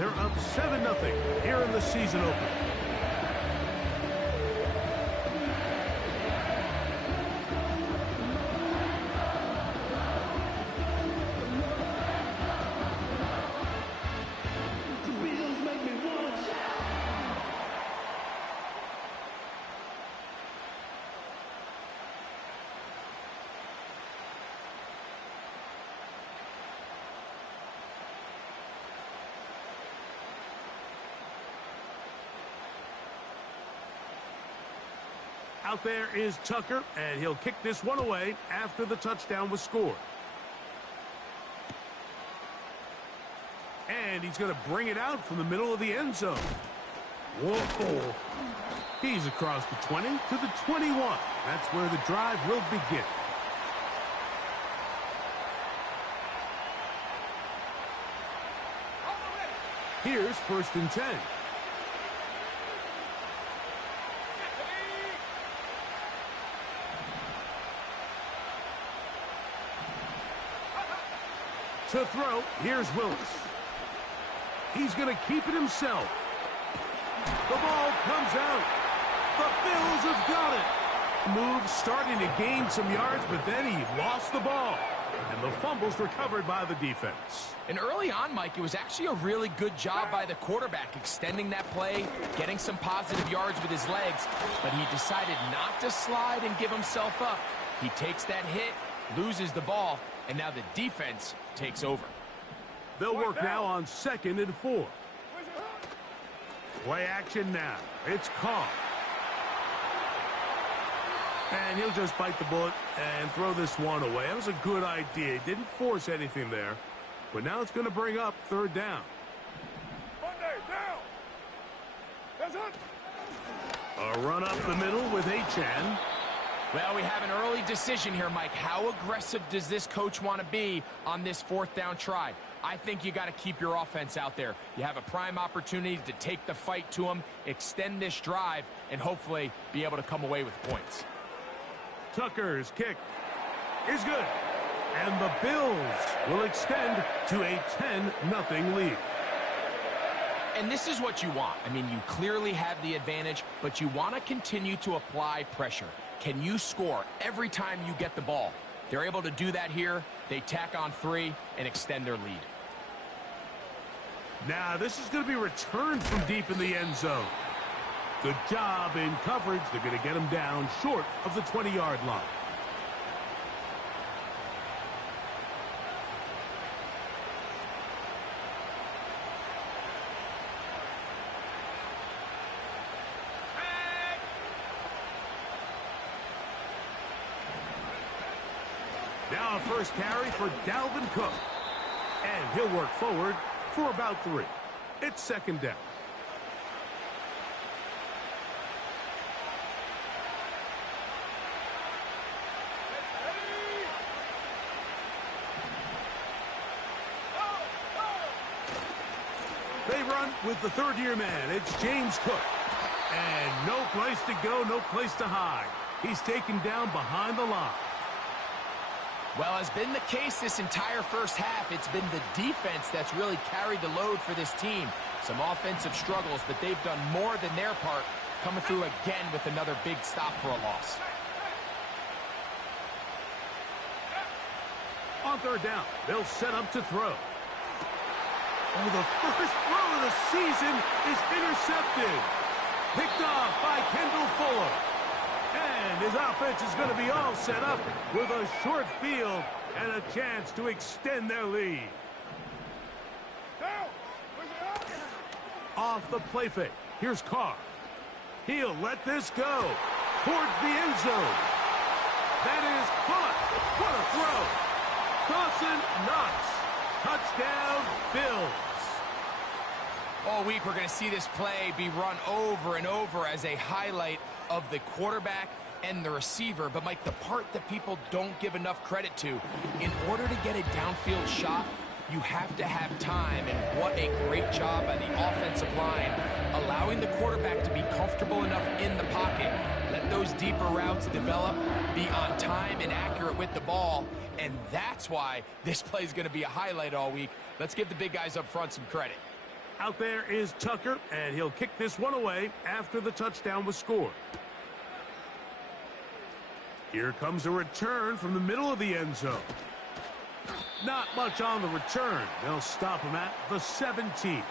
They're up 7-0 here in the season opener. Out there is Tucker, and he'll kick this one away after the touchdown was scored. And he's going to bring it out from the middle of the end zone. Whoa. He's across the 20 to the 21. That's where the drive will begin. Here's 1st and 10. To throw, here's Willis. He's going to keep it himself. The ball comes out. The Bills have got it. Move starting to gain some yards, but then he lost the ball. And the fumble's recovered by the defense. And early on, Mike, it was actually a really good job by the quarterback extending that play, getting some positive yards with his legs, but he decided not to slide and give himself up. He takes that hit, loses the ball, and now the defense takes over. They'll work now on 2nd and 4. Play action now. It's Carr. And he'll just bite the bullet and throw this one away. That was a good idea. He didn't force anything there. But now it's going to bring up 3rd down. A run up the middle with Achan. Well, we have an early decision here, Mike. How aggressive does this coach want to be on this 4th down try? I think you got to keep your offense out there. You have a prime opportunity to take the fight to them, extend this drive, and hopefully be able to come away with points. Tucker's kick is good. And the Bills will extend to a 10-0 lead. And this is what you want. I mean, you clearly have the advantage, but you want to continue to apply pressure. Can you score every time you get the ball? They're able to do that here. They tack on 3 and extend their lead. Now, this is going to be returned from deep in the end zone. Good job in coverage. They're going to get him down short of the 20-yard line. Now a first carry for Dalvin Cook. And he'll work forward for about 3. It's 2nd down. They run with the 3rd-year man. It's James Cook. And no place to go, no place to hide. He's taken down behind the line. Well, as been the case this entire first half, it's been the defense that's really carried the load for this team. Some offensive struggles, but they've done more than their part, coming through again with another big stop for a loss. On 3rd down, they'll set up to throw. Oh, the first throw of the season is intercepted. Picked off by Kendall Fuller. And his offense is going to be all set up with a short field and a chance to extend their lead. Off the play fake. Here's Carr. He'll let this go towards the end zone. That is caught. What a throw. Dawson Knox. Touchdown, Bills. All week we're going to see this play be run over and over as a highlight of the quarterback and the receiver. But, Mike, the part that people don't give enough credit to, in order to get a downfield shot, you have to have time. And what a great job by the offensive line, allowing the quarterback to be comfortable enough in the pocket. Let those deeper routes develop, be on time and accurate with the ball. And that's why this play is going to be a highlight all week. Let's give the big guys up front some credit. Out there is Tucker, and he'll kick this one away after the touchdown was scored. Here comes a return from the middle of the end zone. Not much on the return. They'll stop him at the 17.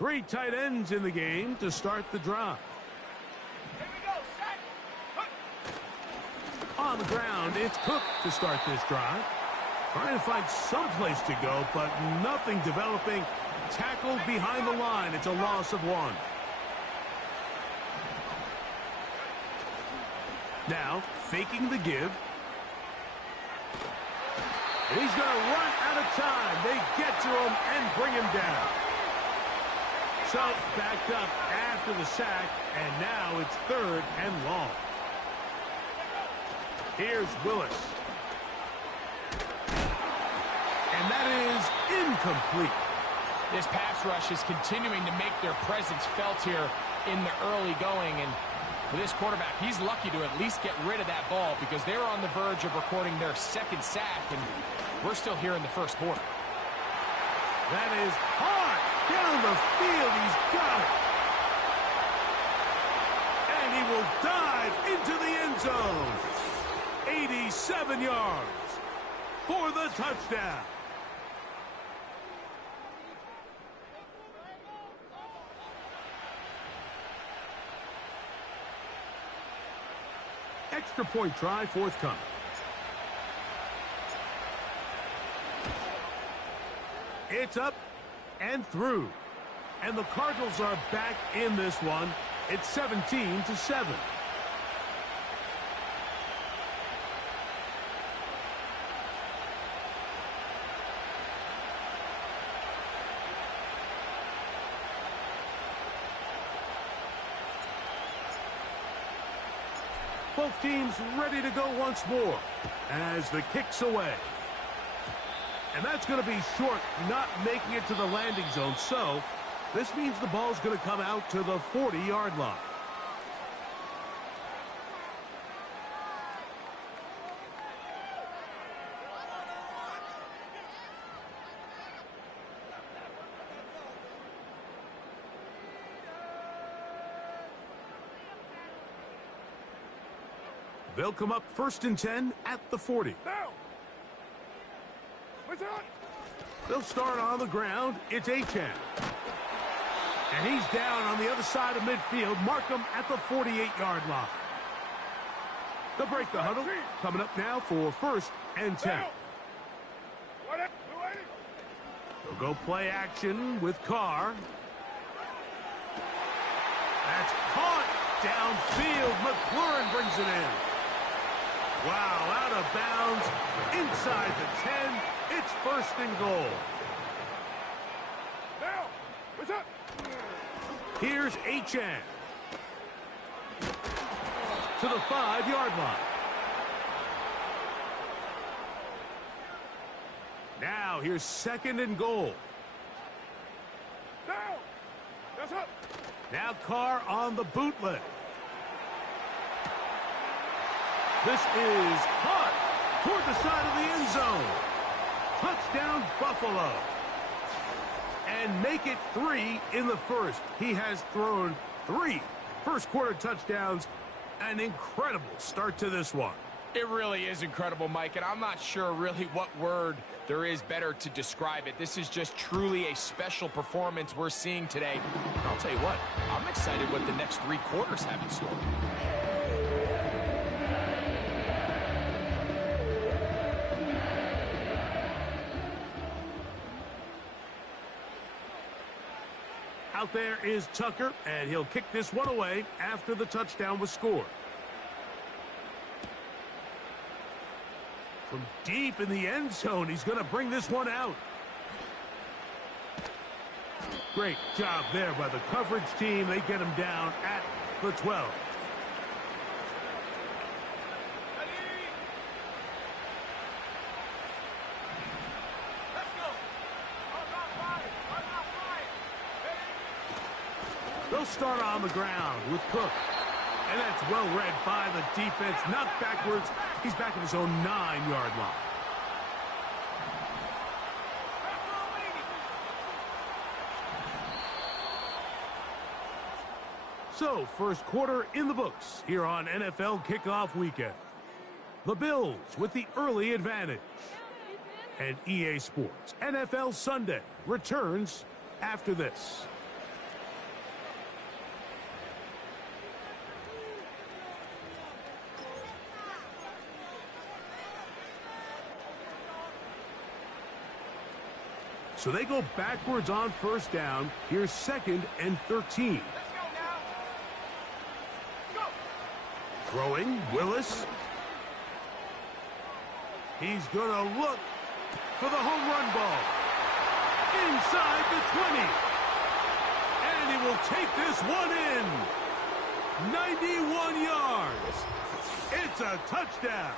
Three tight ends in the game to start the drive. Here we go, set. On the ground, it's Cook to start this drive. Trying to find some place to go, but nothing developing. Tackled behind the line. It's a loss of 1. Now, faking the give. And he's going to run out of time. They get to him and bring him down. So, backed up after the sack, and now it's 3rd and long. Here's Willis. And that is incomplete. This pass rush is continuing to make their presence felt here in the early going, and for this quarterback, he's lucky to at least get rid of that ball because they were on the verge of recording their 2nd sack, and we're still here in the 1st quarter. That is hard down the field. He's got it. And he will dive into the end zone. 87 yards for the touchdown. Extra point try forthcoming. It's up and through. And the Cardinals are back in this one. It's 17-7. Both teams ready to go once more as the kick's away. And that's going to be short, not making it to the landing zone. So this means the ball's going to come out to the 40-yard line. They'll come up 1st and 10 at the 40. Now. What's up? They'll start on the ground. It's Achane. And he's down on the other side of midfield. Mark him at the 48-yard line. They'll break the huddle. Coming up now for 1st and 10. They'll go play action with Carr. That's caught downfield. McLaurin brings it in. Wow, out of bounds, inside the 10, it's 1st and goal. Now, what's up? Here's Achane. to the 5-yard line. Now here's 2nd and goal. Now Carr on the bootleg. This is caught toward the side of the end zone. Touchdown, Buffalo. And make it 3 in the first. He has thrown 3 first-quarter touchdowns. An incredible start to this one. It really is incredible, Mike, and I'm not sure really what word there is better to describe it. This is just truly a special performance we're seeing today. And I'll tell you what, I'm excited what the next 3 quarters have in store. Out there is Tucker, and he'll kick this one away after the touchdown was scored. From deep in the end zone, he's going to bring this one out. Great job there by the coverage team. They get him down at the 12. They'll start on the ground with Cook. And that's well read by the defense. Knocked backwards. He's back at his own 9-yard line. So, first quarter in the books here on NFL Kickoff Weekend. The Bills with the early advantage. And EA Sports NFL Sunday returns after this. So they go backwards on first down. Here's 2nd and 13. Throwing, Willis. He's going to look for the home run ball. Inside the 20. And he will take this one in. 91 yards. It's a touchdown.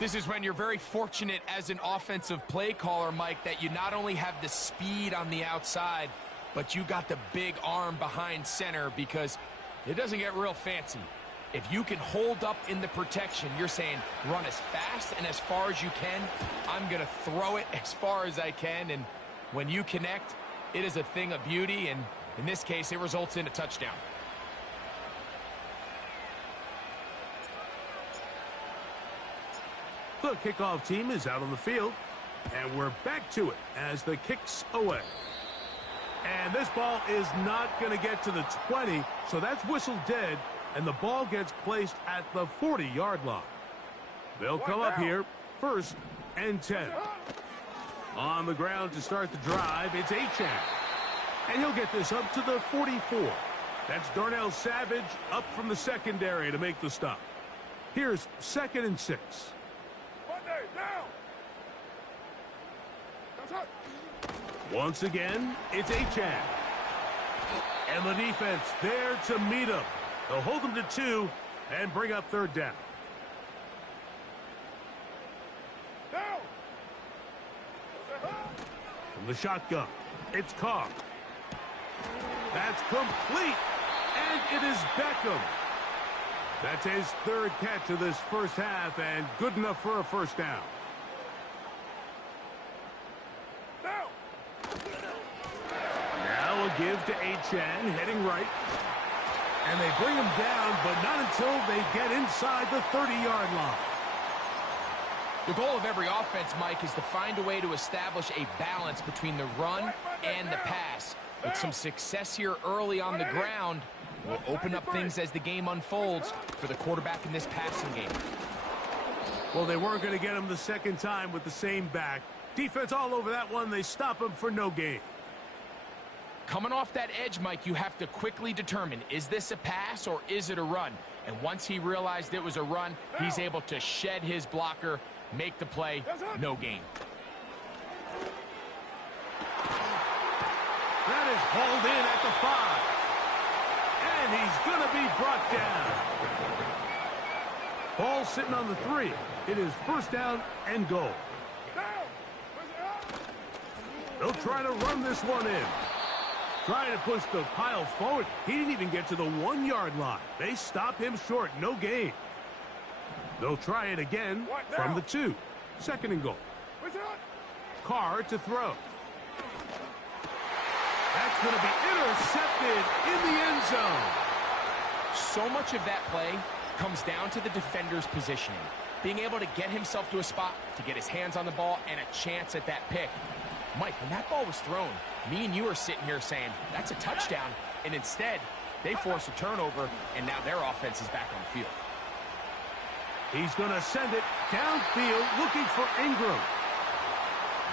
This is when you're very fortunate as an offensive play caller, Mike, that you not only have the speed on the outside, but you got the big arm behind center, because it doesn't get real fancy. If you can hold up in the protection, you're saying run as fast and as far as you can. I'm going to throw it as far as I can, and when you connect, it is a thing of beauty, and in this case, it results in a touchdown. The kickoff team is out on the field, and we're back to it as the kick's away. And this ball is not going to get to the 20, so that's whistled dead, and the ball gets placed at the 40-yard line. They'll come up here, 1st and 10. On the ground to start the drive, it's Achane. And he'll get this up to the 44. That's Darnell Savage up from the secondary to make the stop. Here's 2nd and 6. Once again, it's Achane. And the defense there to meet him. They'll hold him to 2 and bring up 3rd down. From the shotgun, it's Carr. That's complete. And it is Beckham. That's his 3rd catch of this first half, and good enough for a first down. Now a give to Achane, heading right. And they bring him down, but not until they get inside the 30-yard line. The goal of every offense, Mike, is to find a way to establish a balance between the run and the pass. With some success here early on the ground, will open up things as the game unfolds for the quarterback in this passing game. Well, they weren't going to get him the second time with the same back. Defense all over that one. They stop him for no gain. Coming off that edge, Mike, you have to quickly determine, is this a pass or is it a run? And once he realized it was a run, he's able to shed his blocker, make the play, no gain. That is hauled in at the 5. And he's going to be brought down. Ball sitting on the 3. It is first down and goal. They'll try to run this one in. Trying to push the pile forward. He didn't even get to the 1-yard line. They stop him short. No gain. They'll try it again from the 2. Second and goal. Carr to throw. That's going to be intercepted in the end zone. So much of that play comes down to the defender's positioning. Being able to get himself to a spot, to get his hands on the ball, and a chance at that pick. Mike, when that ball was thrown, me and you are sitting here saying, that's a touchdown, and instead, they force a turnover, and now their offense is back on the field. He's going to send it downfield looking for Ingram.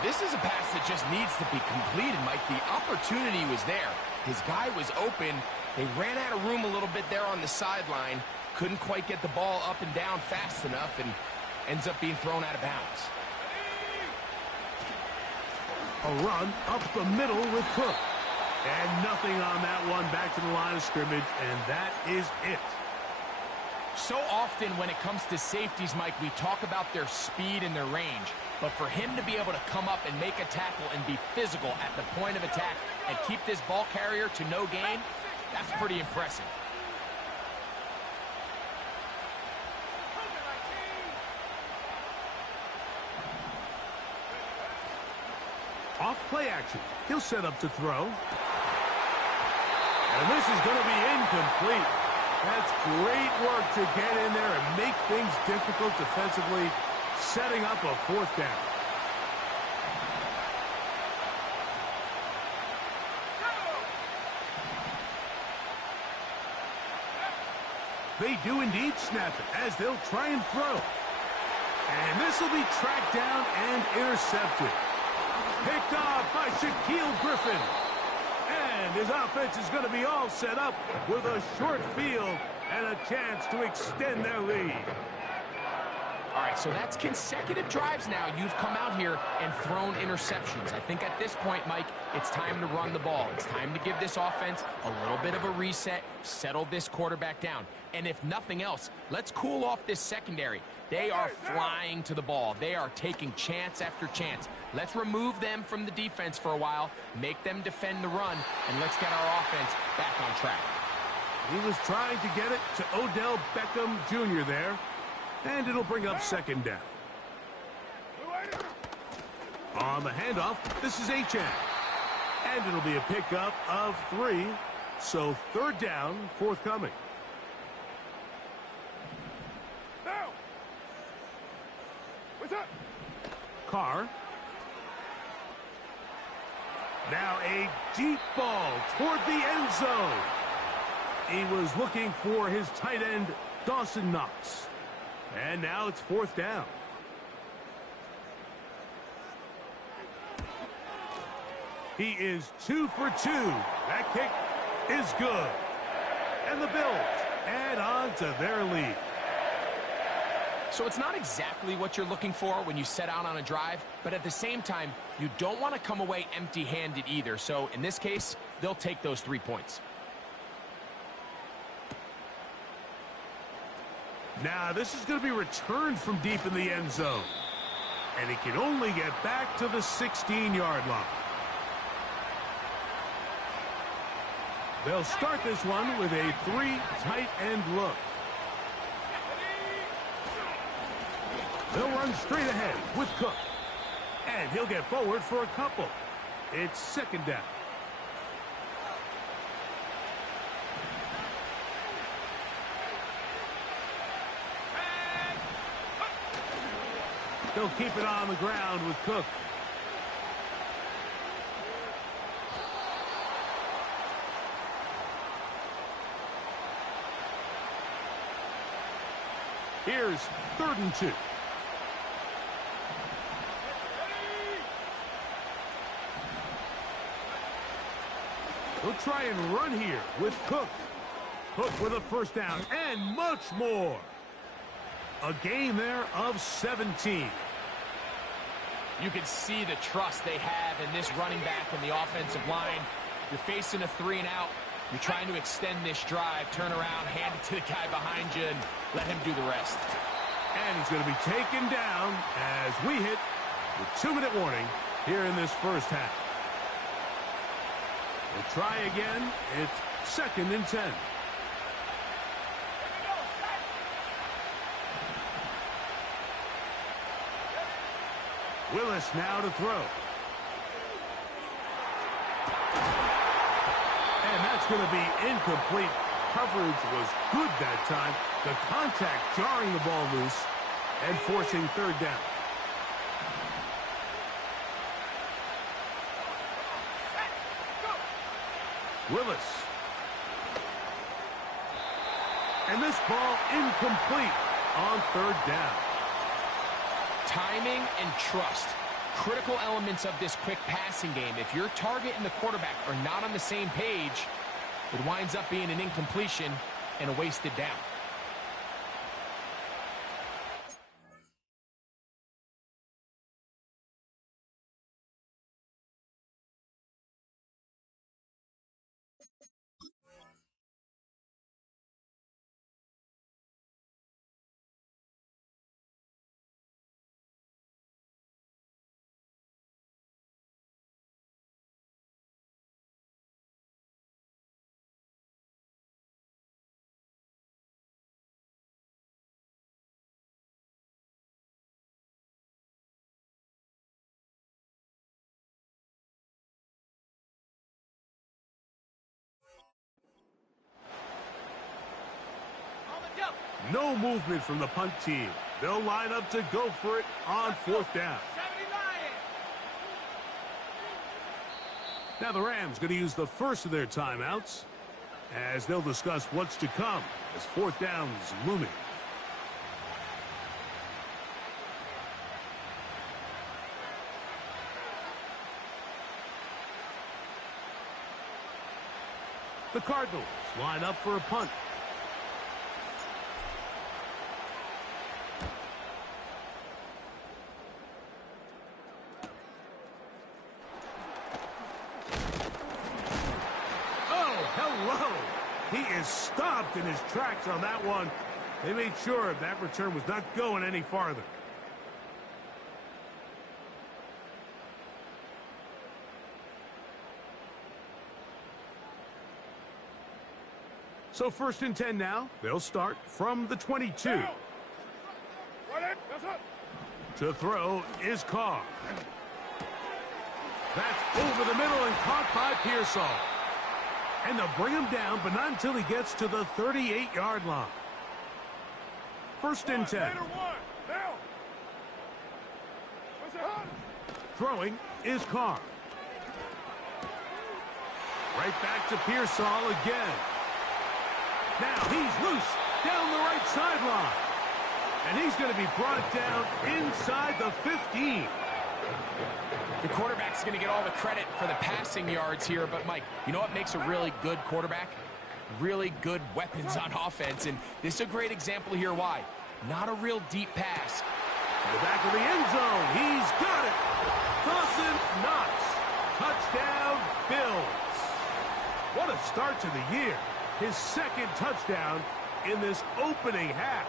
This is a pass that just needs to be completed, Mike. The opportunity was there. His guy was open. They ran out of room a little bit there on the sideline. Couldn't quite get the ball up and down fast enough, and ends up being thrown out of bounds. A run up the middle with Cook. And nothing on that one, back to the line of scrimmage, and that is it. So often when it comes to safeties, Mike, we talk about their speed and their range. But for him to be able to come up and make a tackle and be physical at the point of attack and keep this ball carrier to no gain, that's pretty impressive. Off play action. He'll set up to throw. And this is going to be incomplete. That's great work to get in there and make things difficult defensively, setting up a fourth down. They do indeed snap it as they'll try and throw. And this will be tracked down and intercepted. Picked off by Shaquille Griffin. And his offense is going to be all set up with a short field and a chance to extend their lead. All right, so that's consecutive drives now. You've come out here and thrown interceptions. I think at this point, Mike, it's time to run the ball. It's time to give this offense a little bit of a reset, settle this quarterback down. And if nothing else, let's cool off this secondary. They are flying to the ball. They are taking chance after chance. Let's remove them from the defense for a while, make them defend the run, and let's get our offense back on track. He was trying to get it to Odell Beckham Jr. there, and it'll bring up second down. On the handoff, this is Achane. And it'll be a pickup of 3, so third down forthcoming. Carr. Now a deep ball toward the end zone. He was looking for his tight end, Dawson Knox. And now it's fourth down. He is 2 for 2. That kick is good. And the Bills add on to their lead. So it's not exactly what you're looking for when you set out on a drive, but at the same time, you don't want to come away empty-handed either. So in this case, they'll take those 3 points. Now this is going to be returned from deep in the end zone. And he can only get back to the 16-yard line. They'll start this one with a 3 tight end look. They'll run straight ahead with Cook. And he'll get forward for a couple. It's second down. They'll keep it on the ground with Cook. Here's 3rd and 2. They'll try and run here with Cook. Cook with a first down and much more. A gain there of 17. You can see the trust they have in this running back and the offensive line. You're facing a 3 and out. You're trying to extend this drive, turn around, hand it to the guy behind you, and let him do the rest. And he's going to be taken down as we hit the 2-minute warning here in this first half. We'll try again. It's 2nd and 10. Willis now to throw. And that's going to be incomplete. Coverage was good that time. The contact jarring the ball loose and forcing 3rd down. Willis. And this ball incomplete on 3rd down. Timing and trust, critical elements of this quick passing game. If your target and the quarterback are not on the same page, it winds up being an incompletion and a wasted down. No movement from the punt team. They'll line up to go for it on 4th down. Now the Rams going to use the first of their timeouts as they'll discuss what's to come as 4th down's looming. The Cardinals line up for a punt. He is stopped in his tracks on that one. They made sure that return was not going any farther. So 1st and 10 now. They'll start from the 22. To throw is Carr. That's over the middle and caught by Pearsall. And they'll bring him down, but not until he gets to the 38-yard line. 1st and 10. Throwing is Carr. Right back to Pearsall again. Now he's loose down the right sideline. And he's going to be brought down inside the 15. The quarterback's going to get all the credit for the passing yards here, but Mike, you know what makes a really good quarterback? Really good weapons on offense, and this is a great example here why. Not a real deep pass. To the back of the end zone, he's got it. Dawson Knox. Touchdown, Bills. What a start to the year. His 2nd touchdown in this opening half.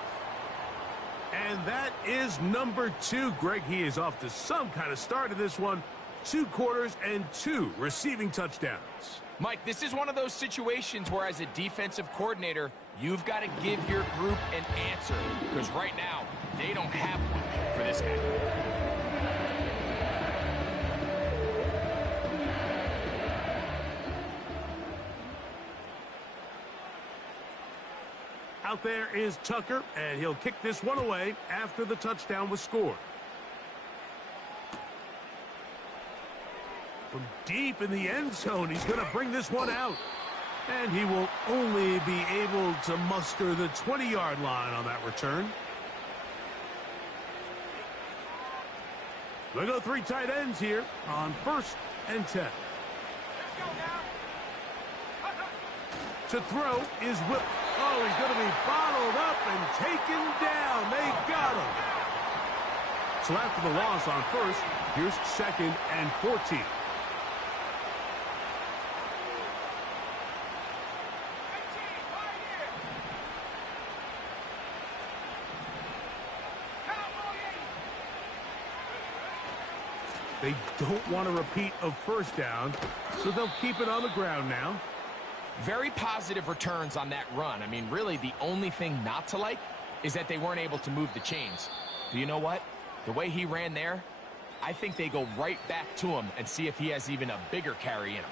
And that is number 2. Greg, he is off to some kind of start in this one. 2 quarters and 2 receiving touchdowns. Mike, this is one of those situations where as a defensive coordinator, you've got to give your group an answer. Because right now, they don't have one for this guy. Out there is Tucker, and he'll kick this one away after the touchdown was scored. From deep in the end zone, he's going to bring this one out. And he will only be able to muster the 20-yard line on that return. They'll go 3 tight ends here on 1st and 10. To throw is Will. Oh, he's going to be bottled up and taken down. They got him. So after the loss on 1st, here's 2nd and 14. They don't want a repeat of first down, so they'll keep it on the ground now. Very positive returns on that run. I mean, really, the only thing not to like is that they weren't able to move the chains. But you know what? The way he ran there, I think they go right back to him and see if he has even a bigger carry in him.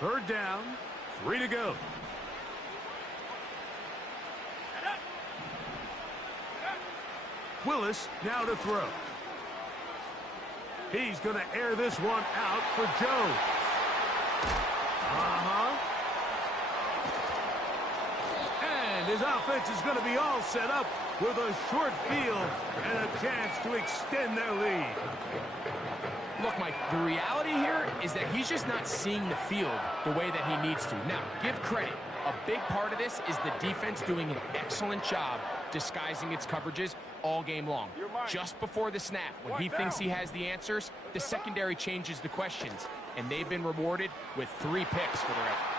Third down, 3 to go. Willis now to throw. He's going to air this one out for Jones. And his offense is going to be all set up with a short field and a chance to extend their lead. Look, Mike, the reality here is that he's just not seeing the field the way that he needs to. Now, give credit. A big part of this is the defense doing an excellent job disguising its coverages all game long. Just before the snap, when he thinks he has the answers, the secondary changes the questions, and they've been rewarded with 3 picks for their effort.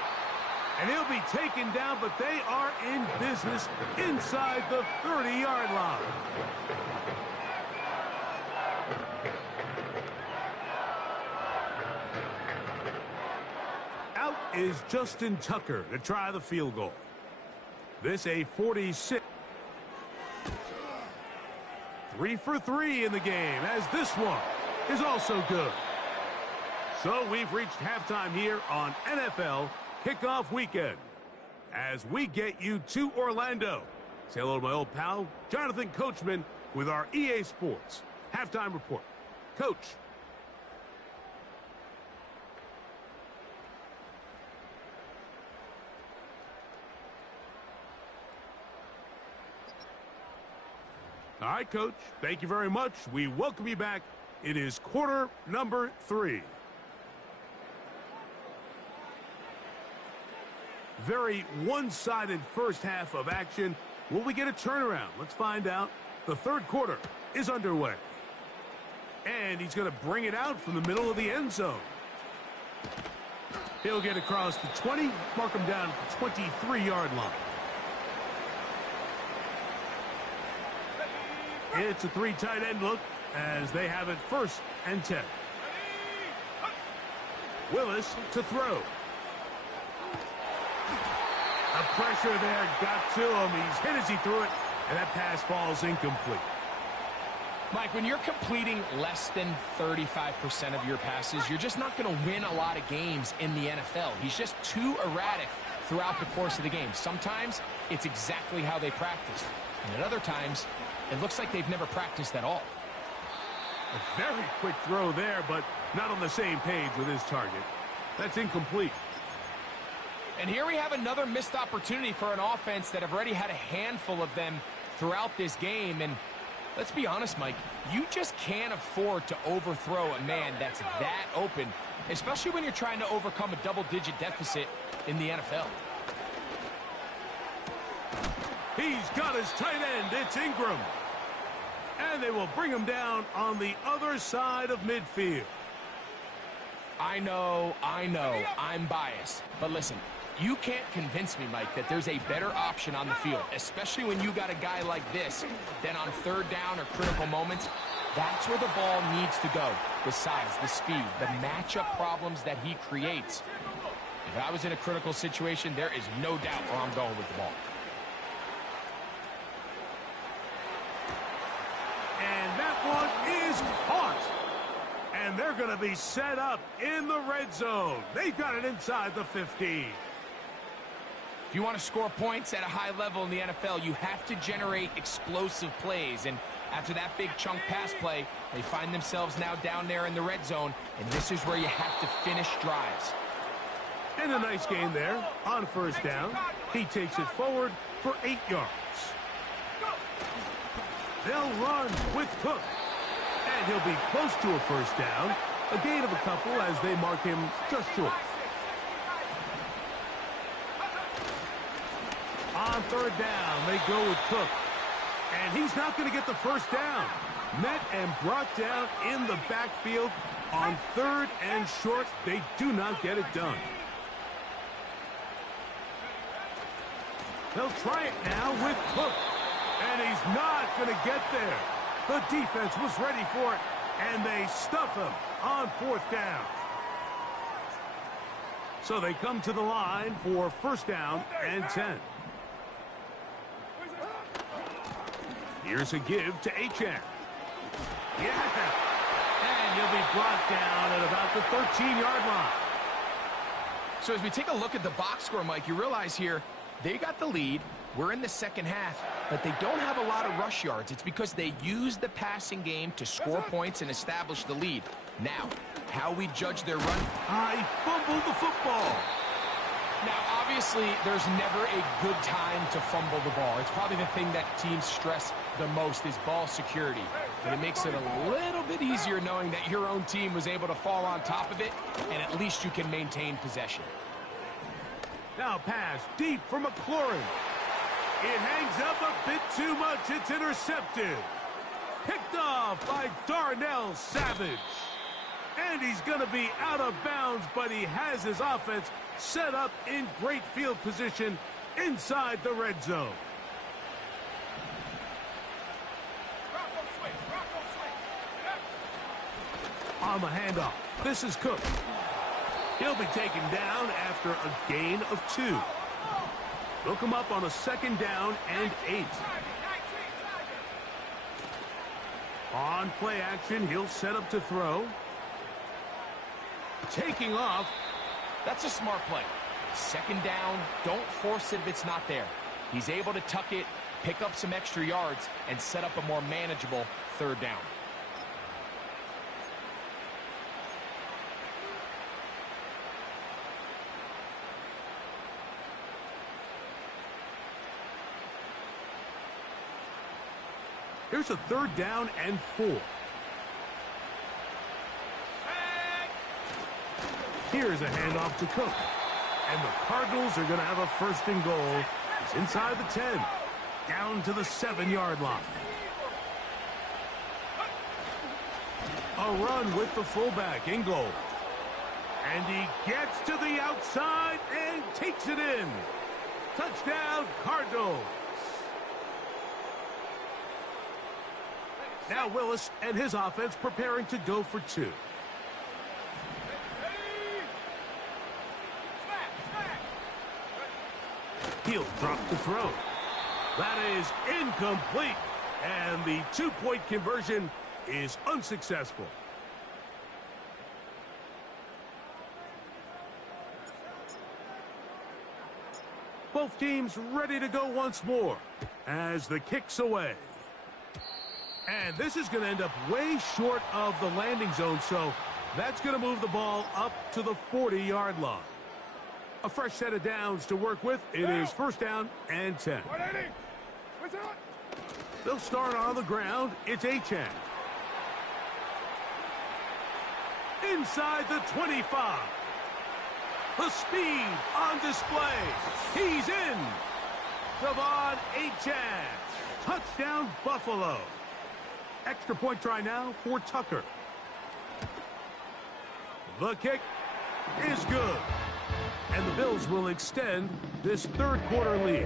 And he'll be taken down, but they are in business inside the 30-yard line. Out is Justin Tucker to try the field goal. This a 46. 3 for 3 in the game, as this one is also good. So we've reached halftime here on NFL Kickoff Weekend as we get you to Orlando. Say hello to my old pal, Jonathan Coachman, with our EA Sports Halftime Report. Coach. All right, Coach. Thank you very much. We welcome you back. It is quarter number 3. Very one-sided first half of action. Will we get a turnaround? Let's find out. The third quarter is underway. And he's going to bring it out from the middle of the end zone. He'll get across the 20, mark him down at the 23-yard line. It's a 3 tight end look as they have it 1st and 10. Willis to throw. The pressure there got to him. He's hit as he threw it, and that pass falls incomplete. Mike, when you're completing less than 35% of your passes, you're just not going to win a lot of games in the NFL. He's just too erratic throughout the course of the game. Sometimes it's exactly how they practice, and at other times it looks like they've never practiced at all. A very quick throw there, but not on the same page with his target. That's incomplete. And here we have another missed opportunity for an offense that have already had a handful of them throughout this game. And let's be honest, Mike, you just can't afford to overthrow a man that's that open, especially when you're trying to overcome a double-digit deficit in the NFL. He's got his tight end. It's Ingram. And they will bring him down on the other side of midfield. I know, I'm biased. But listen, you can't convince me, Mike, that there's a better option on the field, especially when you got a guy like this, than on 3rd down or critical moments. That's where the ball needs to go. The size, the speed, the matchup problems that he creates. If I was in a critical situation, there is no doubt where I'm going with the ball. And that one is caught. And they're going to be set up in the red zone. They've got it inside the 15. If you want to score points at a high level in the NFL, you have to generate explosive plays. And after that big chunk pass play, they find themselves now down there in the red zone. And this is where you have to finish drives. And a nice gain there on 1st down. He takes it forward for 8 yards. They'll run with Cook. And he'll be close to a 1st down. A gain of a couple as they mark him just short. On 3rd down, they go with Cook. And he's not going to get the 1st down. Met and brought down in the backfield on 3rd and short. They do not get it done. They'll try it now with Cook. And he's not going to get there. The defense was ready for it, And they stuff him on 4th down. So they come to the line for 1st down and 10. Here's a give to Achan. Yeah. And he'll be brought down at about the 13-yard line. So as we take a look at the box score, Mike, you realize here they got the lead. We're in the second half, but they don't have a lot of rush yards. It's because they use the passing game to score points and establish the lead. Now, how we judge their run? I fumbled the football. Now, obviously, there's never a good time to fumble the ball. It's probably the thing that teams stress the most is ball security. But it makes it a little bit easier knowing that your own team was able to fall on top of it, and at least you can maintain possession. Now pass deep for McLaurin. It hangs up a bit too much. It's intercepted. Picked off by Darnell Savage. And he's going to be out of bounds, but he has his offense set up in great field position inside the red zone. On the handoff, this is Cook. He'll be taken down after a gain of 2. They'll come up on a 2nd down and 8. On play action, he'll set up to throw. Taking off. That's a smart play. 2nd down, don't force it if it's not there. He's able to tuck it, pick up some extra yards, and set up a more manageable 3rd down. Here's a 3rd down and 4. Here's a handoff to Cook. And the Cardinals are going to have a 1st and goal. It's inside the 10. Down to the 7-yard line. A run with the fullback in goal. And he gets to the outside and takes it in. Touchdown, Cardinals. Now Willis and his offense preparing to go for 2. He'll drop the throw. That is incomplete. And the 2-point conversion is unsuccessful. Both teams ready to go once more as the kick's away. And this is going to end up way short of the landing zone, so that's going to move the ball up to the 40-yard line. A fresh set of downs to work with. It is 1st down and 10. They'll start on the ground. It's Achan. Inside the 25. The speed on display. He's in. Devon Achan. Touchdown, Buffalo. Extra point try now for Tucker. The kick is good. And the Bills will extend this 3rd quarter lead.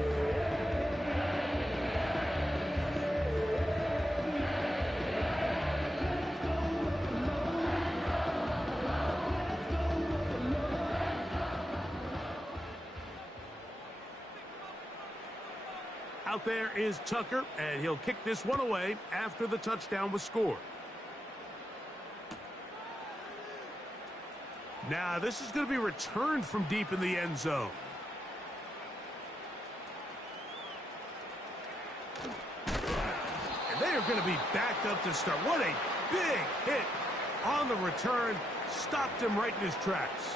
Out there is Tucker, and he'll kick this one away after the touchdown was scored. Now, this is going to be returned from deep in the end zone. And they are going to be backed up to start. What a big hit on the return. Stopped him right in his tracks.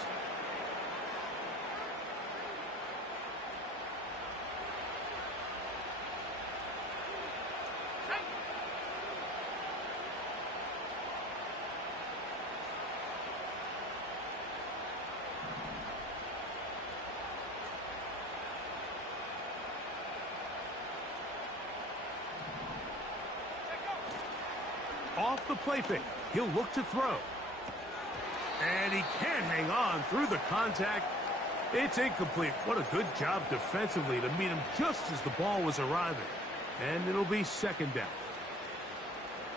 Off the play fake, he'll look to throw. And he can't hang on through the contact. It's incomplete. What a good job defensively to meet him just as the ball was arriving. And it'll be 2nd down.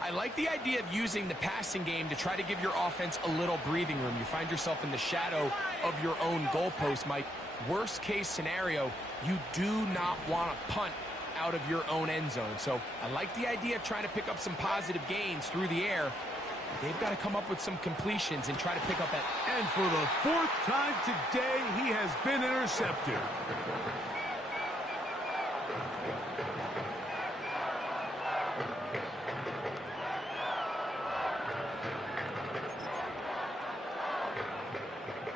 I like the idea of using the passing game to try to give your offense a little breathing room. You find yourself in the shadow of your own goalpost, Mike. Worst case scenario, you do not want to punt out of your own end zone. So I like the idea of trying to pick up some positive gains through the air. They've got to come up with some completions and try to pick up that. And for the 4th time today, he has been intercepted.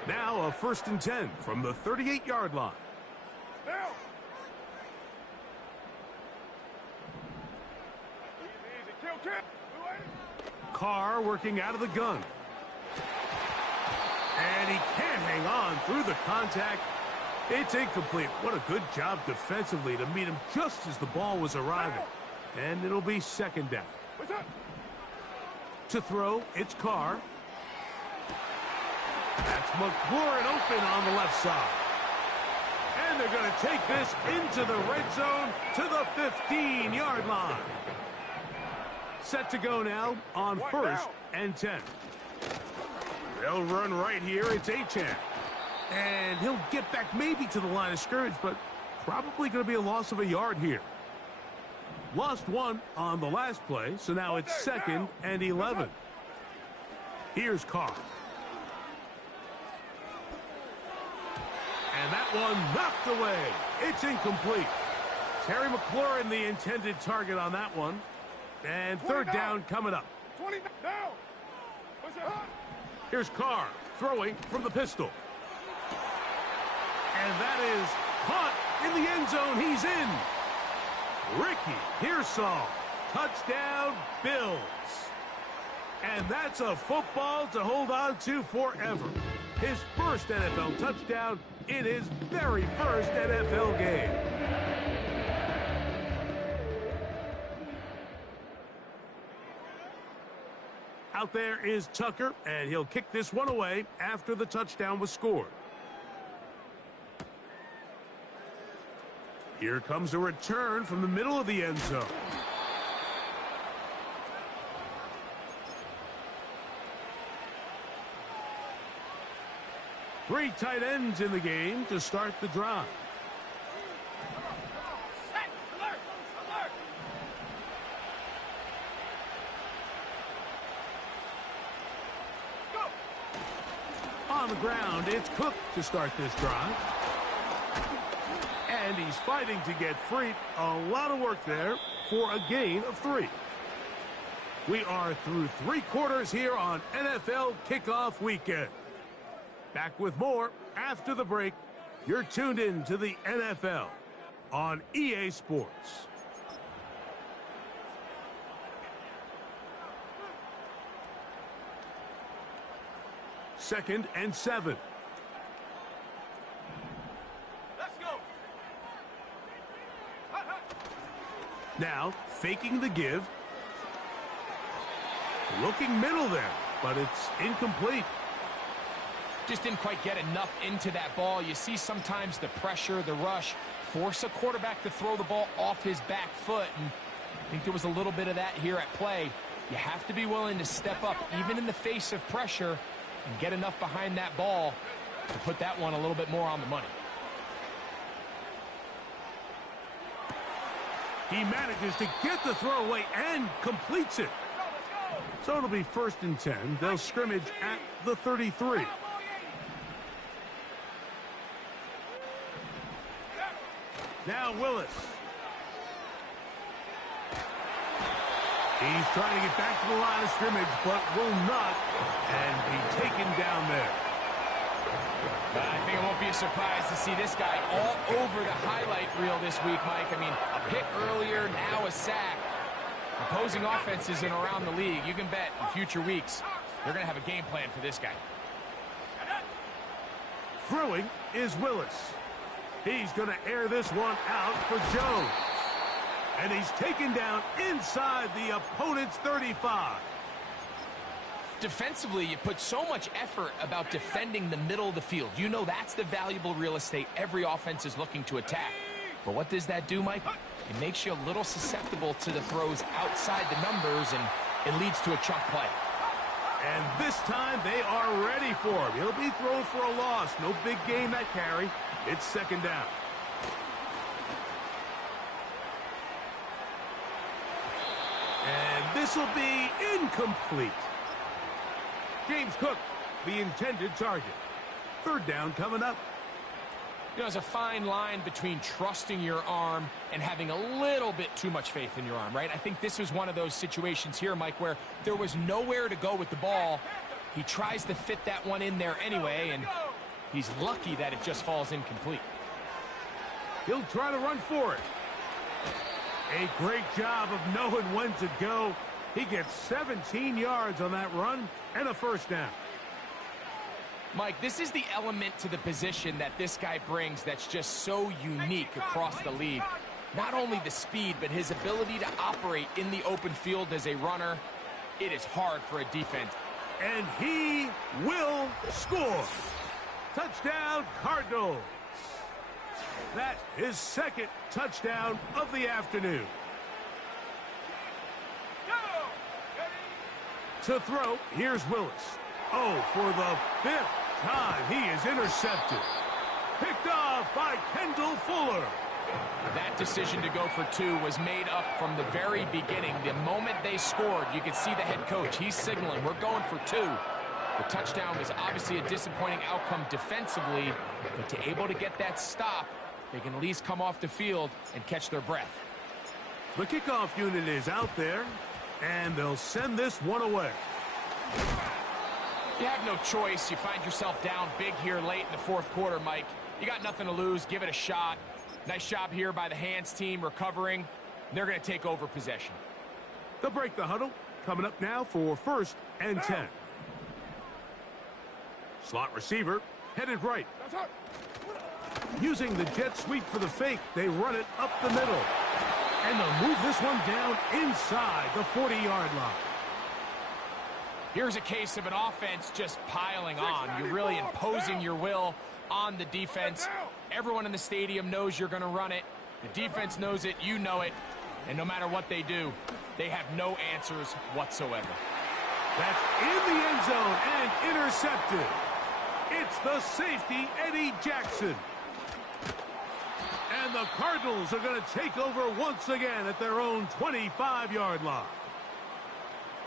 Now a 1st and 10 from the 38-yard line. Carr working out of the gun. And he can't hang on through the contact. It's incomplete. What a good job defensively to meet him just as the ball was arriving. And it'll be 2nd down. To throw, it's Carr. That's McLaurin open on the left side. And they're going to take this into the red zone to the 15-yard line. Set to go now on 1st and 10. They'll run right here. It's Achane. And he'll get back maybe to the line of scrimmage, but probably going to be a loss of a yard here. Lost 1 on the last play, so now it's 2nd and 11. Here's Carr. And that one knocked away. It's incomplete. Terry McLaurin, the intended target on that one. And 3rd down coming up. 20 down. Here's Carr throwing from the pistol. And that is caught in the end zone. He's in. Ricky Pearsall. Touchdown, Bills. And that's a football to hold on to forever. His first NFL touchdown in his very first NFL game. Out there is Tucker, and he'll kick this one away after the touchdown was scored. Here comes a return from the middle of the end zone. Three tight ends in the game to start the drive. On the ground, it's Cook to start this drive. And he's fighting to get free. A lot of work there for a gain of 3. We are through 3 quarters here on NFL Kickoff Weekend. Back with more after the break. You're tuned in to the NFL on EA Sports. Second and 7. Let's go. Now, faking the give. Looking middle there, but it's incomplete. Just didn't quite get enough into that ball. You see sometimes the pressure, the rush, force a quarterback to throw the ball off his back foot. And I think there was a little bit of that here at play. You have to be willing to step up, even in the face of pressure, and get enough behind that ball to put that one a little bit more on the money. He manages to get the throw away and completes it. So it'll be 1st and 10. They'll scrimmage at the 33. Now Willis. He's trying to get back to the line of scrimmage, but will not, and be taken down there. I think it won't be a surprise to see this guy all over the highlight reel this week, Mike. I mean, a pick earlier, now a sack. Opposing offenses in around the league, you can bet in future weeks they're going to have a game plan for this guy. Throwing is Willis. He's going to air this one out for Jones. And he's taken down inside the opponent's 35. Defensively, you put so much effort about defending the middle of the field. You know that's the valuable real estate every offense is looking to attack. But what does that do, Mike? It makes you a little susceptible to the throws outside the numbers, and it leads to a chunk play. And this time they are ready for him. He'll be thrown for a loss. No big gain that carry. It's second down. And this will be incomplete. James Cook, the intended target. Third down coming up. You know, there's a fine line between trusting your arm and having a little bit too much faith in your arm, right? I think this was one of those situations here, Mike, where there was nowhere to go with the ball. He tries to fit that one in there anyway, and he's lucky that it just falls incomplete. He'll try to run for it. A great job of knowing when to go. He gets 17 yards on that run and a first down. Mike, this is the element to the position that this guy brings that's just so unique across the league. Not only the speed, but his ability to operate in the open field as a runner. It is hard for a defense. And he will score. Touchdown, Cardinals. That is second touchdown of the afternoon. To throw, here's Willis. Oh, for the fifth time, he is intercepted. Picked off by Kendall Fuller. That decision to go for two was made up from the very beginning. The moment they scored, you could see the head coach. He's signaling, we're going for two. The touchdown was obviously a disappointing outcome defensively, but to able to get that stop, they can at least come off the field and catch their breath. The kickoff unit is out there, and they'll send this one away. You have no choice. You find yourself down big here late in the fourth quarter, Mike. You got nothing to lose. Give it a shot. Nice job here by the hands team recovering. They're going to take over possession. They'll break the huddle. Coming up now for first and 10. Slot receiver headed right. Using the jet sweep for the fake, they run it up the middle. And they'll move this one down inside the 40-yard line. Here's a case of an offense just piling on. You're really imposing your will on the defense. Everyone in the stadium knows you're going to run it. The defense knows it, you know it. And no matter what they do, they have no answers whatsoever. That's in the end zone and intercepted. It's the safety, Eddie Jackson. And the Cardinals are going to take over once again at their own 25-yard line.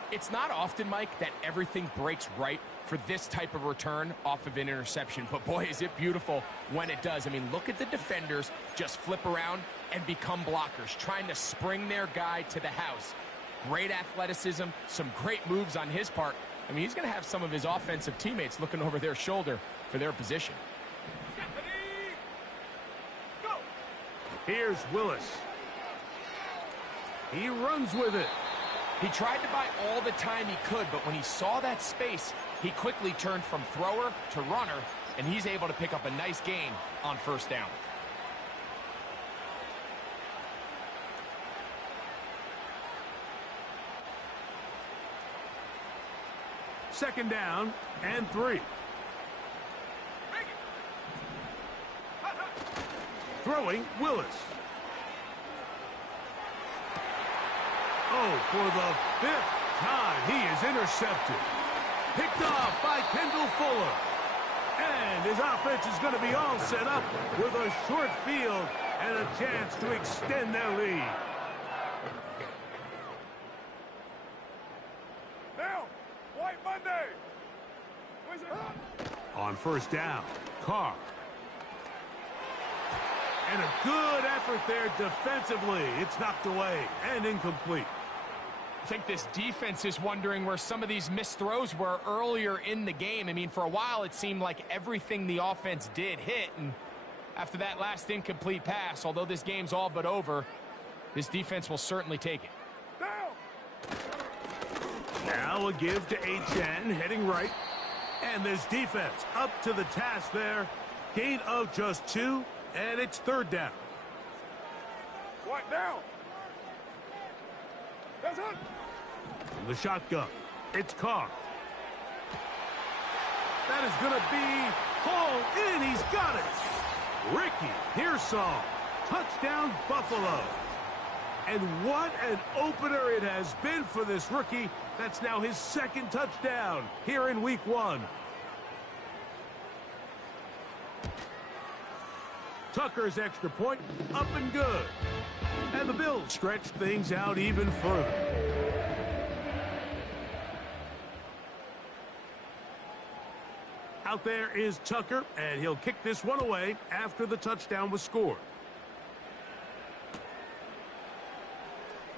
It's not often, Mike, that everything breaks right for this type of return off of an interception. But boy, is it beautiful when it does. I mean, look at the defenders just flip around and become blockers, trying to spring their guy to the house. Great athleticism, some great moves on his part. I mean, he's going to have some of his offensive teammates looking over their shoulder for their position. Here's Willis. He runs with it. He tried to buy all the time he could, but when he saw that space, he quickly turned from thrower to runner, and he's able to pick up a nice gain on first down. Second down and 3. Throwing, Willis. Oh, for the fifth time, he is intercepted. Picked off by Kendall Fuller. And his offense is going to be all set up with a short field and a chance to extend their lead. Now, White Monday. Where's it? On first down, Carr. And a good effort there defensively. It's knocked away and incomplete. I think this defense is wondering where some of these missed throws were earlier in the game. I mean, for a while, it seemed like everything the offense did hit. And after that last incomplete pass, although this game's all but over, this defense will certainly take it. Now a give to H.N. heading right. And this defense up to the task there. Gain of just 2. And it's third down. What down? That's it. From the shotgun, it's Carr. That is going to be hauled in. He's got it. Ricky Pearsall. Touchdown, Buffalo. And what an opener it has been for this rookie. That's now his second touchdown here in week 1. Tucker's extra point, up and good. And the Bills stretch things out even further. Out there is Tucker, and he'll kick this one away after the touchdown was scored.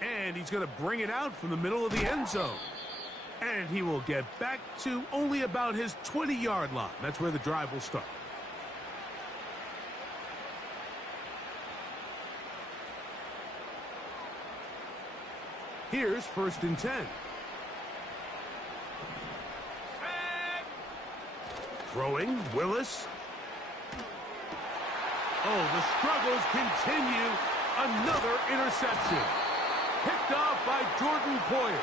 And he's going to bring it out from the middle of the end zone. And he will get back to only about his 20-yard line. That's where the drive will start. Here's 1st and 10. Throwing, Willis. Oh, the struggles continue. Another interception. Picked off by Jordan Poyer.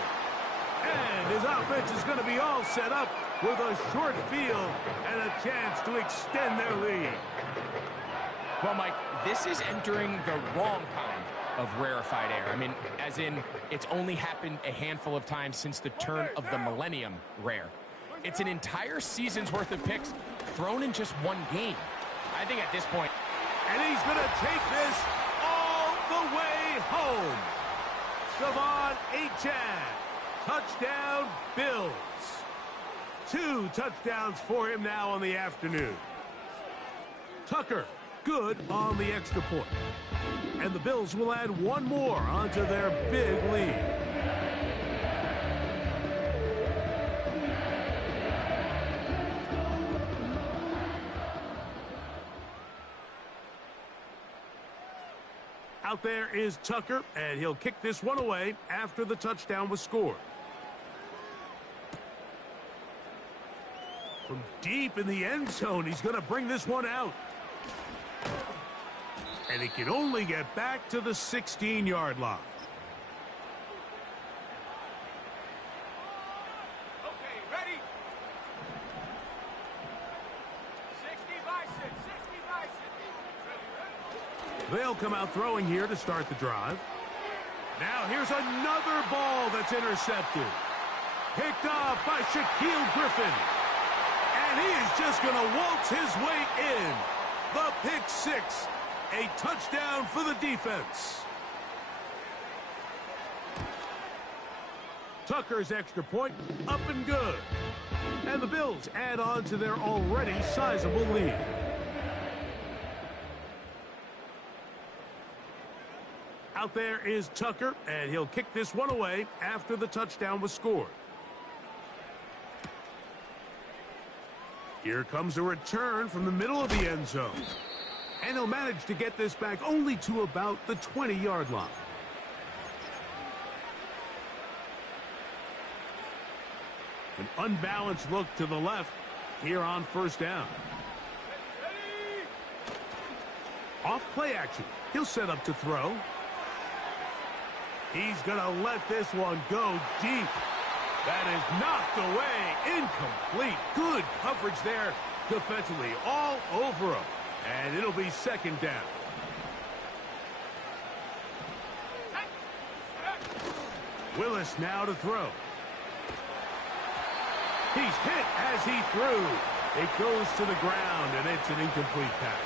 And his offense is going to be all set up with a short field and a chance to extend their lead. Well, Mike, this is entering the wrong kind of rarefied air. I mean, as in, it's only happened a handful of times since the turn of the millennium rare. It's an entire season's worth of picks thrown in just one game. I think at this point... And he's going to take this all the way home. Savon Achan. Touchdown, Bills. 2 touchdowns for him now on the afternoon. Tucker, good on the extra point. And the Bills will add one more onto their big lead. Out there is Tucker, and he'll kick this one away after the touchdown was scored. From deep in the end zone, he's going to bring this one out. And he can only get back to the 16-yard line. Okay, ready? 60 bison, 60 bison. They'll come out throwing here to start the drive. Now here's another ball that's intercepted. Picked off by Shaquille Griffin. And he is just going to waltz his way in. The pick 6. A touchdown for the defense. Tucker's extra point, up and good. And the Bills add on to their already sizable lead. Out there is Tucker, and he'll kick this one away after the touchdown was scored. Here comes a return from the middle of the end zone. And he'll manage to get this back only to about the 20-yard line. An unbalanced look to the left here on 1st down. Off play action. He'll set up to throw. He's going to let this one go deep. That is knocked away. Incomplete. Good coverage there defensively all over him. And it'll be 2nd down. Willis now to throw. He's hit as he threw. It goes to the ground, and it's an incomplete pass.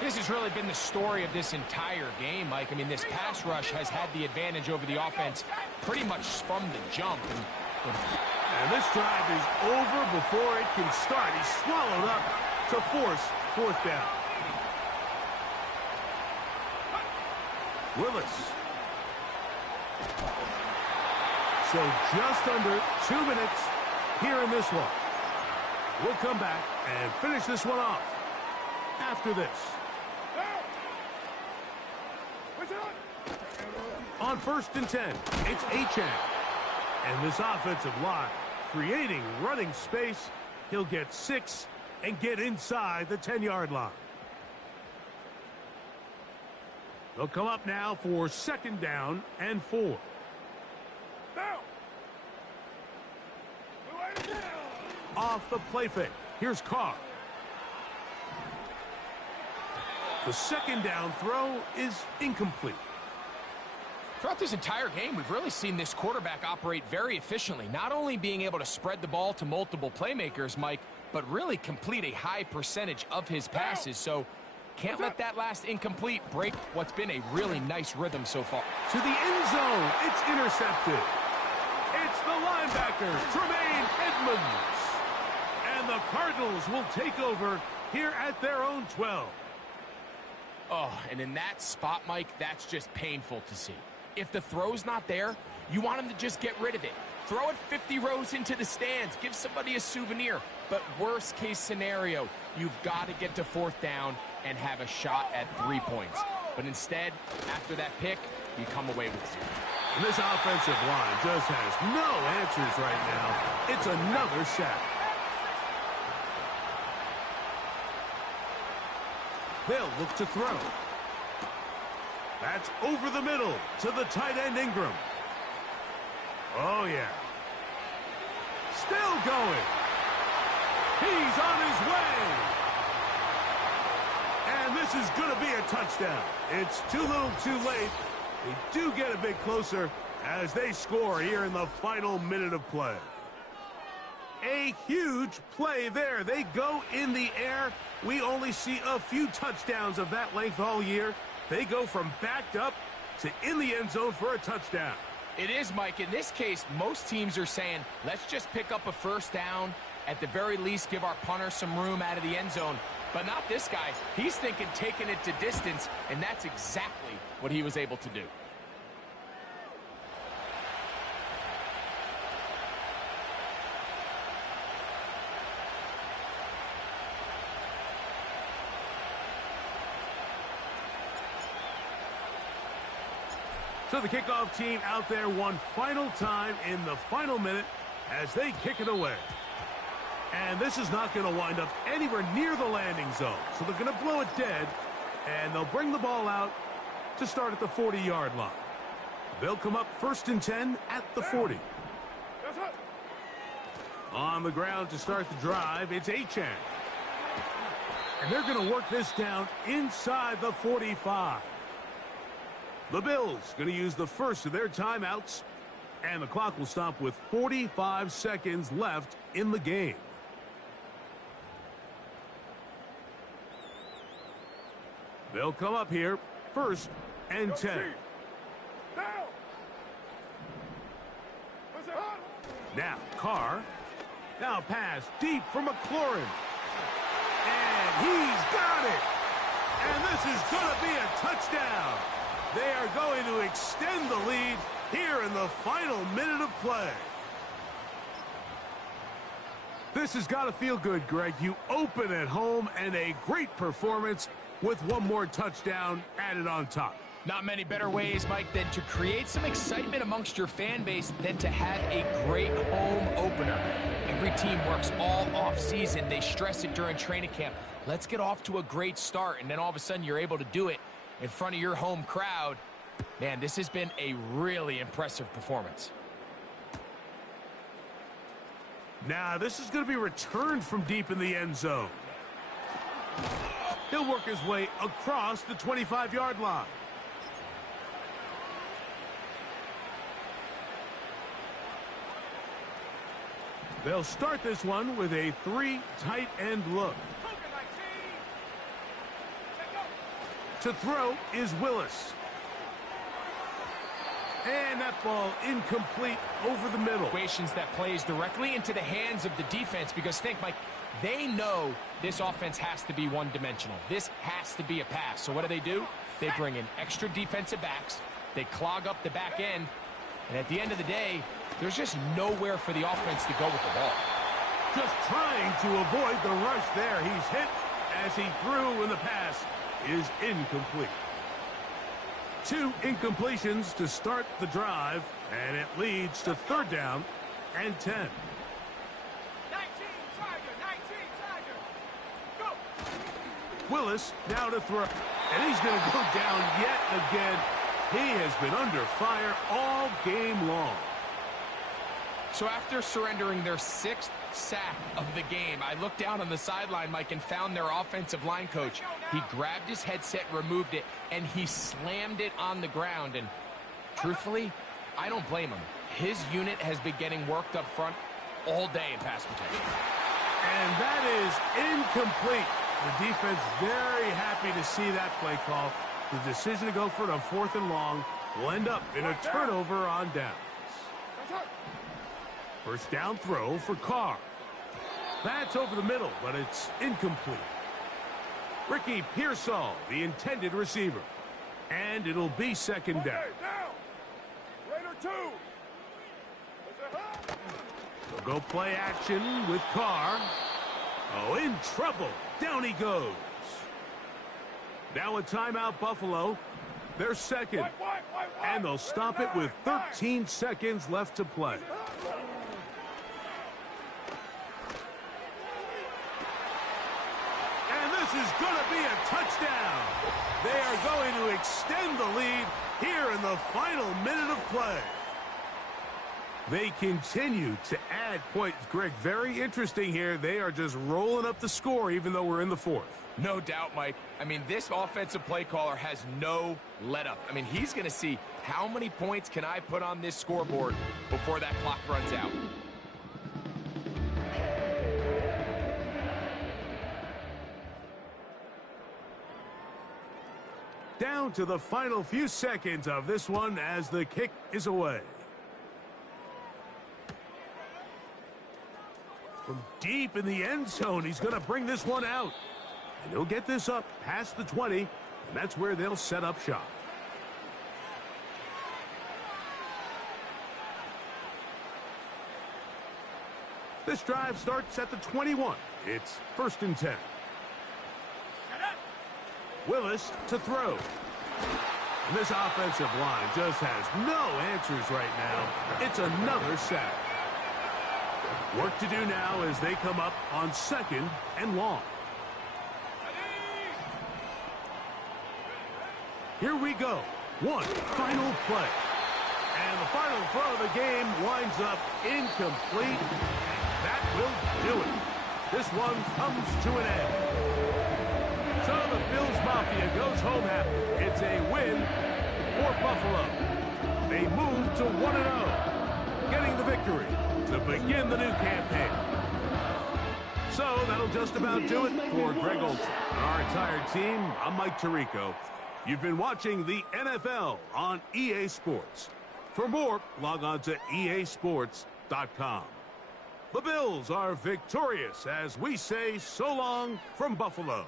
This has really been the story of this entire game, Mike. I mean, this pass rush has had the advantage over the offense pretty much from the jump. And this drive is over before it can start. He's swallowed up to force 4th down. Willis. So just under 2 minutes here in this one. We'll come back and finish this one off after this. On 1st and 10, it's Achan. And this offensive line creating running space. He'll get 6 and get inside the 10-yard line. They'll come up now for 2nd down and 4. Down. Off the play fake. Here's Carr. The 2nd down throw is incomplete. Throughout this entire game, we've really seen this quarterback operate very efficiently, not only being able to spread the ball to multiple playmakers, Mike, but really complete a high percentage of his passes. So can't let that last incomplete break what's been a really nice rhythm so far. To the end zone, it's intercepted. It's the linebacker, Tremaine Edmonds. And the Cardinals will take over here at their own 12. Oh, and in that spot, Mike, that's just painful to see. If the throw's not there, you want him to just get rid of it. Throw it 50 rows into the stands. Give somebody a souvenir. But worst case scenario, you've got to get to fourth down and have a shot at 3 points. But instead, after that pick, you come away with zero. And this offensive line just has no answers right now. It's another sack. They'll look to throw. That's over the middle to the tight end Ingram. Oh, yeah. Still going. He's on his way. And this is going to be a touchdown. It's too little too late. They do get a bit closer as they score here in the final minute of play. A huge play there. They go in the air. We only see a few touchdowns of that length all year. They go from backed up to in the end zone for a touchdown. It is, Mike. In this case, most teams are saying, let's just pick up a first down. At the very least, give our punter some room out of the end zone. But not this guy. He's thinking taking it to distance, and that's exactly what he was able to do. So the kickoff team out there one final time in the final minute as they kick it away. And this is not going to wind up anywhere near the landing zone. So they're going to blow it dead, and they'll bring the ball out to start at the 40-yard line. They'll come up 1st and 10 at the 40. On the ground to start the drive, it's Achane. And they're going to work this down inside the 45. The Bills going to use the first of their timeouts, and the clock will stop with 45 seconds left in the game. They'll come up here, 1st and 10. Now, Carr. Now pass deep for McLaurin. And he's got it. And this is going to be a touchdown. They are going to extend the lead here in the final minute of play. This has got to feel good, Greg. You open at home and a great performance with one more touchdown added on top. Not many better ways, Mike, than to create some excitement amongst your fan base than to have a great home opener. Every team works all off season. They stress it during training camp. Let's get off to a great start, and then all of a sudden you're able to do it in front of your home crowd. Man, this has been a really impressive performance. Now, this is going to be returned from deep in the end zone. He'll work his way across the 25-yard line. They'll start this one with a 3 tight end look. To throw is Willis. And that ball incomplete over the middle. Situations that plays directly into the hands of the defense, because think, Mike, they know this offense has to be one-dimensional. This has to be a pass. So what do? They bring in extra defensive backs. They clog up the back end. And at the end of the day, there's just nowhere for the offense to go with the ball. Just trying to avoid the rush there. He's hit as he threw, and the pass is incomplete. 2 incompletions to start the drive, and it leads to 3rd down and 10. 19 Tiger, go! Willis now to throw, and he's going to go down yet again. He has been under fire all game long. So after surrendering their 6th sack of the game, I looked down on the sideline, Mike, and found their offensive line coach. He grabbed his headset, removed it, and he slammed it on the ground. And truthfully, I don't blame him. His unit has been getting worked up front all day in pass protection. And that is incomplete. The defense very happy to see that play call. The decision to go for it on 4th and long will end up in a turnover on downs. First down throw for Carr. That's over the middle, but it's incomplete. Ricky Pearsall, the intended receiver. And it'll be second down. Raider 2. They'll go play action with Carr. Oh, in trouble. Down he goes. Now a timeout, Buffalo. They're second. And they'll stop it with 13 seconds left to play. And this is going to be a touchdown. They are going to extend the lead here in the final minute of play. They continue to add points. Greg, very interesting here. They are just rolling up the score even though we're in the 4th. No doubt, Mike. I mean, this offensive play caller has no let-up. I mean, he's going to see how many points can I put on this scoreboard before that clock runs out. Down to the final few seconds of this one as the kick is away. From deep in the end zone, he's going to bring this one out. And he'll get this up past the 20, and that's where they'll set up shop. This drive starts at the 21. It's 1st and 10. Willis to throw. And this offensive line just has no answers right now. It's another sack. Work to do now as they come up on 2nd and long. Here we go. One final play. And the final throw of the game winds up incomplete. And that will do it. This one comes to an end. So the Bills Mafia goes home happy. It's a win for Buffalo. They move to 1-0, getting the victory to begin the new campaign. So that'll just about do it for Greg Olson and our entire team. I'm Mike Tirico. You've been watching the NFL on EA Sports. For more, log on to easports.com. The Bills are victorious as we say so long from Buffalo.